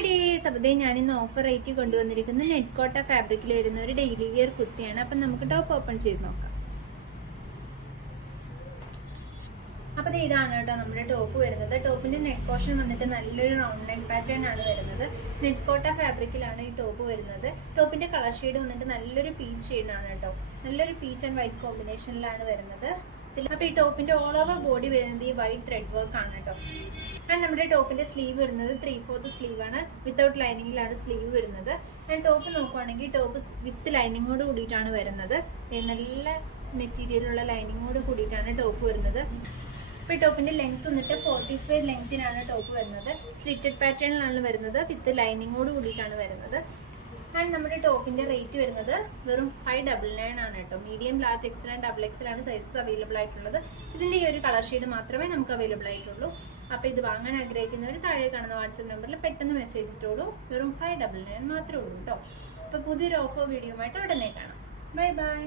Hi days അപ്പോൾ ഞാനിന്ന് offer rate കൊണ്ടുവന്നിരിക്കുന്നത് നെറ്റ് കോട്ട ഫാബ്രിക്കിൽ വരുന്ന ഒരു ഡെയിലി വിയർ കുർത്തിയാണ്. അപ്പം നമുക്ക് ടോപ്പ് ഓപ്പൺ ചെയ്ത് നോക്കാം. അപ്പോൾ ഇതാണ് കേട്ടോ നമ്മുടെ ടോപ്പ് വരുന്നത്. ടോപ്പിന്റെ നെക്ക് പോർഷൻ വന്നിട്ട് നല്ലൊരു റൗണ്ട് നെക്ക് പാറ്റേൺ ആണ് വരുന്നത്. നെറ്റ് കോട്ട ഫാബ്രിക്കിലാണ് ഈ ടോപ്പ് വരുന്നത്. ടോപ്പിന്റെ കളർ ഷെയ്ഡ് വന്നിട്ട് നല്ലൊരു പീച്ച് ഷെയ്ഡാണ് കേട്ടോ. നല്ലൊരു പീച്ച് ആൻഡ് വൈറ്റ് കോമ്പിനേഷനിലാണ് വരുന്നത്. അപ്പോൾ ഈ ടോപ്പിന്റെ ഓൾ ഓവർ ബോഡി വരുന്നത് ഈ വൈറ്റ് ത്രെഡ് വർക്ക് ആണ് കേട്ടോ ആൻഡ് നമ്മുടെ ടോപ്പിന്റെ സ്ലീവ് വരുന്നത് ത്രീ ഫോർത്ത് സ്ലീവ് ആണ്. വിത്തൗട്ട് ലൈനിങ്ങിലാണ് സ്ലീവ് വരുന്നത്. ആൻഡ് ടോപ്പ് നോക്കുവാണെങ്കിൽ ടോപ്പ് വിത്ത് ലൈനിങ്ങോട് കൂടിയിട്ടാണ് വരുന്നത്. നല്ല മെറ്റീരിയലുള്ള ലൈനിങ്ങോട് കൂടിയിട്ടാണ് ടോപ്പ് വരുന്നത്. ഇപ്പോൾ ടോപ്പിന്റെ ലെങ്ത് വന്നിട്ട് ഫോർട്ടി ഫൈവ് ലെങ്തിനാണ് ടോപ്പ് വരുന്നത്. സ്ലിറ്റഡ് പാറ്റേണിലാണ് വരുന്നത്. വിത്ത് ലൈനിങ്ങോട് കൂടിയിട്ടാണ് വരുന്നത്. ആൻഡ് നമ്മുടെ ടോപ്പിന്റെ റേറ്റ് വരുന്നത് വെറും ഫൈവ് ഡബിൾ നയൻ ആണ് കേട്ടോ. Medium large XL and double XL ആണ് സൈസസ് അവൈലബിൾ ആയിട്ടുള്ളത്. ഇതിന്റെ ഈ ഒരു കളർ ഷെയ്ഡ് മാത്രമേ നമുക്ക് അവൈലബിൾ ആയിട്ടുള്ളൂ. അപ്പോൾ ഇത് വാങ്ങാൻ ആഗ്രഹിക്കുന്നവർ താഴെ കാണുന്ന വാട്സപ്പ് നമ്പറിൽ പെട്ടെന്ന് മെസ്സേജ് ഇട്ടോളൂ. വെറും ഫൈവ് ഡബിൾ നയൻ മാത്രമേ ഉള്ളൂ കേട്ടോ. അപ്പോൾ പുതിയൊരു ഓഫർ വീഡിയോ ആയിട്ട് ഉടനെ കാണാം. Bye bye